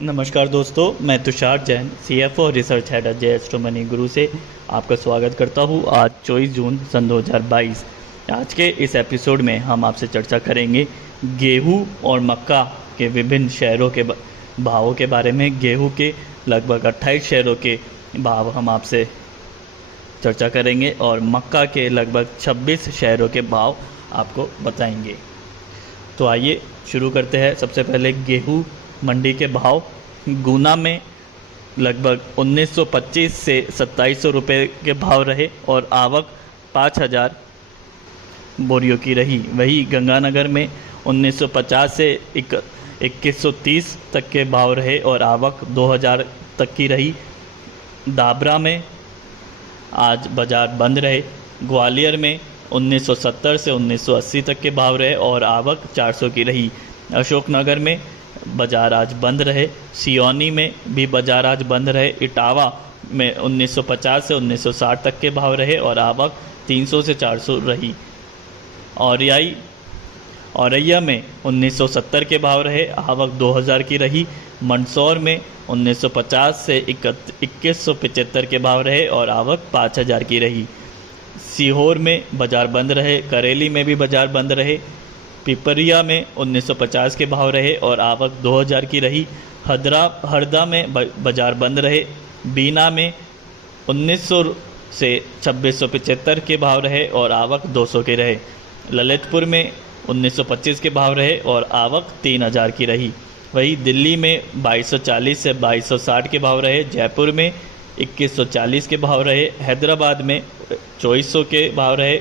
नमस्कार दोस्तों, मैं Tushar Jain CFO research head Ajay astro money गुरु से आपका स्वागत करता हूं। आज 24 जून सन 2022। आज के इस एपिसोड में हम आपसे चर्चा करेंगे गेहूं और मक्का के विभिन्न शेयरों के भावों के बारे में। गेहूं के लगभग 28 शेयरों के भाव हम आपसे चर्चा करेंगे और मक्का के लगभग 26 शेयरों के भाव आपको बताएंगे। तो आइए शुरू करते हैं। सबसे पहले गेहूं मंडी के भाव। गुना में लगभग 1925 से 2700 रुपये के भाव रहे और आवक 5000 बोरियों की रही। वही गंगानगर में 1950 से 2130 तक के भाव रहे और आवक 2000 तक की रही। दाबरा में आज बाज़ार बंद रहे। ग्वालियर में 1970 से 1980 तक के भाव रहे और आवक 400 की रही। अशोकनगर में बाज़ार आज बंद रहे। सियोनी में भी बाज़ार आज बंद रहे। इटावा में 1950 से 1960 तक के भाव रहे और आवक 300 से 400 रही। औरैया में 1970 के भाव रहे, आवक 2000 की रही। मंदसौर में 1950 से 2175 के भाव रहे और आवक 5000 की रही। सीहोर में बाज़ार बंद रहे। करेली में भी बाज़ार बंद रहे। पिपरिया में 1950 के भाव रहे और आवक 2000 की रही। हरदा में बाज़ार बंद रहे। बीना में 1900 से 2675 के भाव रहे और आवक 200 के रहे। ललितपुर में 1925 के भाव रहे और आवक 3000 की रही। वही दिल्ली में 2240 से 2260 के भाव रहे। जयपुर में 2140 के भाव रहे। हैदराबाद में 2400 के भाव रहे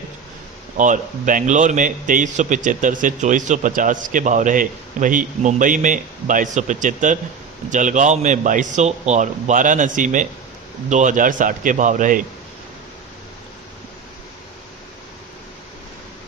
और बेंगलोर में 2375 से 2450 के भाव रहे। वही मुंबई में 2275, जलगांव में 2200 और वाराणसी में 2060 के भाव रहे।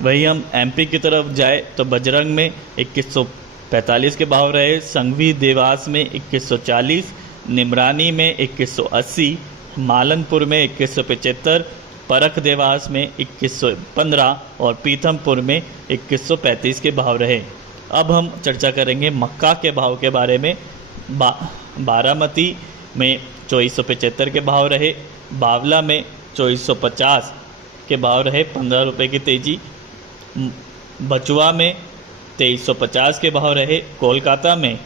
वही हम MP की तरफ जाए तो बजरंग में 2145 के भाव रहे। संघवी देवास में 2140, निमरानी में 2180, मालनपुर में 2175, परख देवास में 2115 और पीथमपुर में 2135 के भाव रहे। अब हम चर्चा करेंगे मक्का के भाव के बारे में। बारामती में 2475 के भाव रहे। बावला में 2450 के भाव रहे, 15 रुपये की तेज़ी। बचुआ में 2350 के भाव रहे। कोलकाता में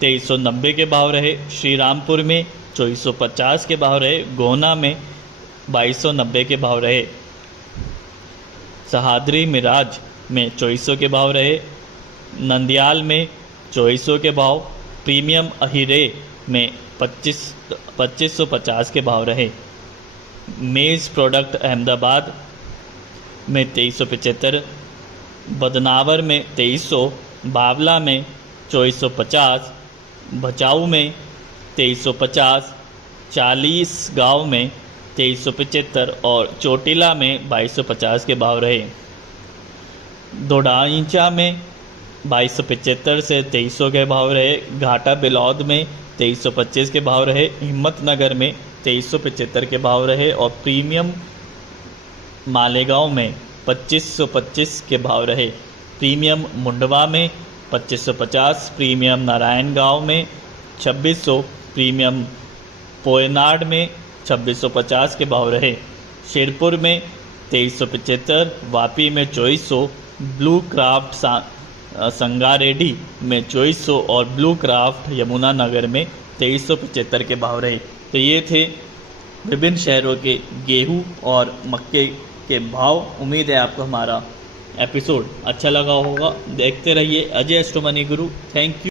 2390 के भाव रहे। श्रीरामपुर में 2450 के भाव रहे। गोना में 2290 के भाव रहे। सहाद्री मिराज में 2400 के भाव रहे। नंदियाल में 2400 के भाव। प्रीमियम अहिरे में 2550 के भाव रहे। मेज़ प्रोडक्ट अहमदाबाद में 2375, बदनावर में 2300, बावला में 2450, भचाऊ में 2350, 40 गाँव में 2375 और चोटिला में 2250 के भाव रहे। दोडाईचा में 2275 से 2300 के भाव रहे। घाटा बिलौद में 2325 के भाव रहे। हिम्मतनगर में 2375 के भाव रहे और प्रीमियम मालेगांव में 2525 के भाव रहे। प्रीमियम मुंडवा में 2550, प्रीमियम नारायणगांव में 2600, प्रीमियम पोयनाड में 2650 के भाव रहे। शेरपुर में 2375, वापी में 2400, ब्लू क्राफ्ट संगारेड्डी में 2400 और ब्लू क्राफ्ट यमुनानगर में 2375 के भाव रहे। तो ये थे विभिन्न शहरों के गेहूं और मक्के के भाव। उम्मीद है आपको हमारा एपिसोड अच्छा लगा होगा। देखते रहिए Ajay astro money Guru. Thank you.